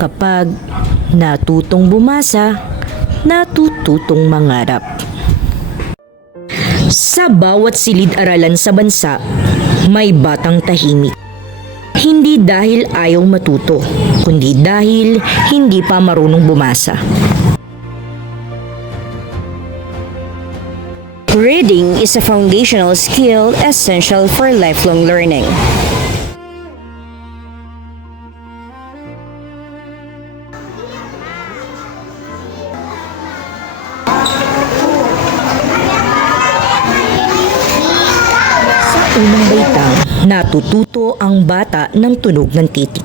Kapag natutong bumasa, natututong mangarap. Sa bawat silid-aralan sa bansa, may batang tahimik. Hindi dahil ayaw matuto, kundi dahil hindi pa marunong bumasa. Reading is a foundational skill essential for lifelong learning. Unang baitang, natututo ang bata ng tunog ng titik.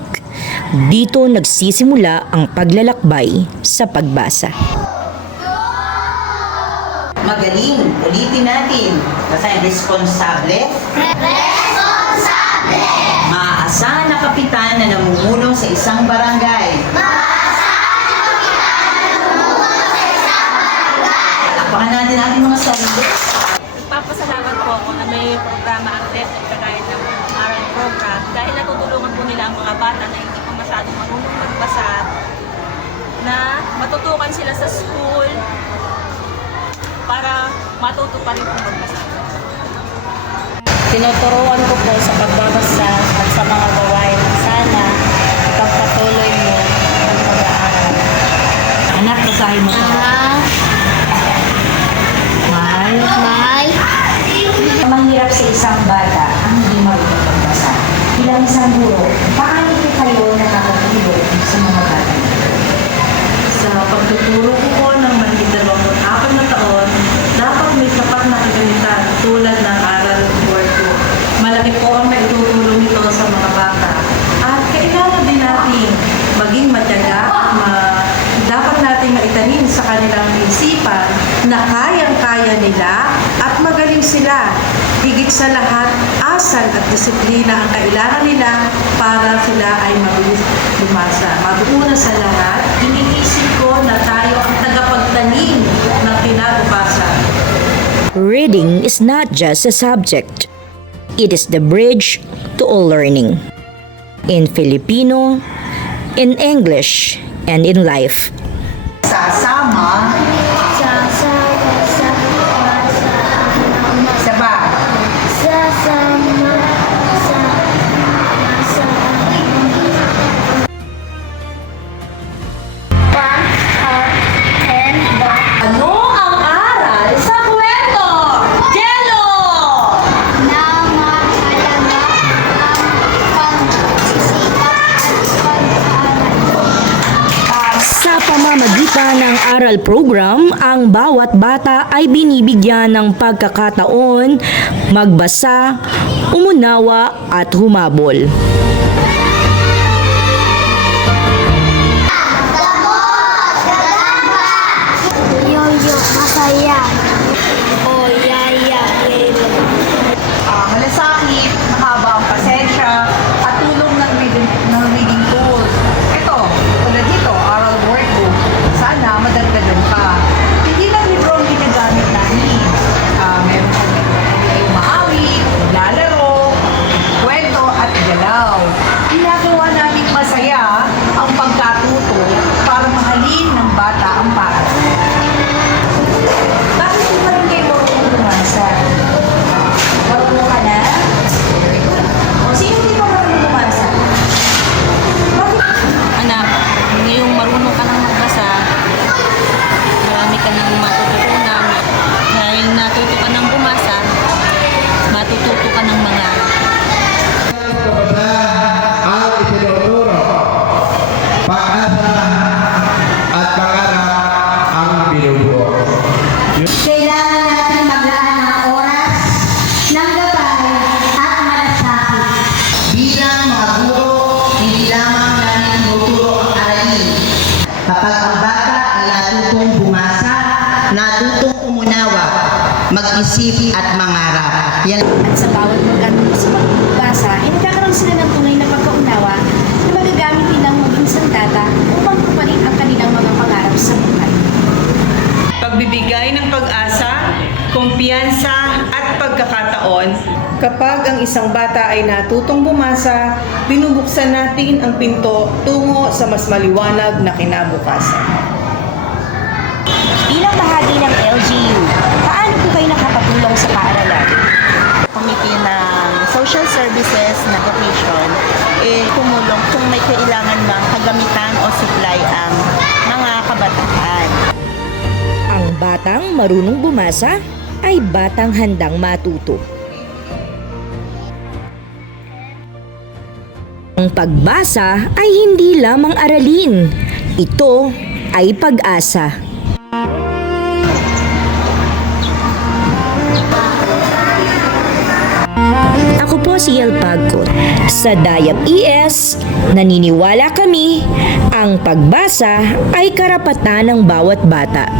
Dito nagsisimula ang paglalakbay sa pagbasa. Magaling, ulitin natin. Basahin, responsable. Responsable. Maaasahan na kapitan na namumuno sa isang barangay. Maaasahan na kapitan na namumuno sa isang barangay. Palakpakan natin ating mga sarili. Nagpapasalamat po ako na may programa ang lesson kagaya ng aral program dahil natutulungan po nila ang mga bata na hindi pa masyadong marunong magbasa na matutukan sila sa school para matuto pa rin po magbasa. Tinuturuan ko po sa pagbabasa at sa mga gawain. Sana pagpatuloy mo ang pag-aaral. Anak, basahin mo ito. Mahirap sa isang bata ang hindi marunong magbasa. Bilang isang guro, paano po kayo nakakatulong sa mga bata? Sa pagtuturo ko po ng mahigit 24 na taon, dapat may sapat na kagamitan tulad ng aral board ko. Malaki po ang naitutulong nito sa mga bata. At kailangan din natin maging matyaga at dapat natin maitanim sa kanilang isipan na kayang-kaya nila at magaling sila. Higit sa lahat, asal at disiplina ang kailangan nila para sila ay mabilis bumasa. Matuuna sa lahat, iniisip ko na tayo ang tagapagtanim ng kinabukasan. Reading is not just a subject. It is the bridge to all learning. In Filipino, in English, and in life. Sasama. Saba. Ano ang aral sa kwento? Jello! Sa pamamagitan ng aral program, ang bawat bata ay binibigyan ng pagkakataon magbasa, umunawa at humabol. Yoyo, masaya. O yaya, lelo. Malasakit, mahaba ang pasensya, at tulong ng reading tools. Ito, tulad dito, aral workbook. Sana madagdagan pa. Hindi lang libro ang ginagamit namin. Meron kami umaawit, naglalaro, kwento at galaw. Ginagawa namin masaya ang pagkatuto para mahalin ng bata ang paaralan. Bakit hindi pa rin kayo marunong bumasa? Marunong ka na? Very good. O sino hindi pa marunong bumasa? Bakit? Anak, ngayong marunong ka nang magbasa, marami ka nang matututunan. Dahil natuto ka nang bumasa, matututo ka ng mangarap. Kabataan ang itinuturo, pag-asa at pangarap ang binubuo. Kailangan natin maglaan ng oras, ng gabay at malasakit. Bilang mga guro, hindi lamang namin tinuturo ang aralin. Kapag ang bata ay natutong bumasa, natutong umunawa, mag-isip at mangarap. Yan. At sa bawat magbasa, ay nagkakaroon sila ng tunay na pagkaunawa na magagamit nilang maging sandata upang tuparin ang kanilang mga pangarap sa buhay. Pagbibigay ng pag-asa, kumpiyansa at pagkakataon Kapag ang isang bata ay natutong bumasa, binubuksan natin ang pinto tungo sa mas maliwanag na kinabukasan. Bilang bahagi ng LGU, paano po kayo nakapatulong sa paaralan? Committee ng Social Services na Commission, tumulong kung may kailangan mang kagamitan o supply ang mga kabataan. Ang batang marunong bumasa ay batang handang matuto. Ang pagbasa ay hindi lamang aralin. Ito ay pag-asa. Ako po si Yel Pagkot. Sa Dayap ES, naniniwala kami, ang pagbasa ay karapatan ng bawat bata.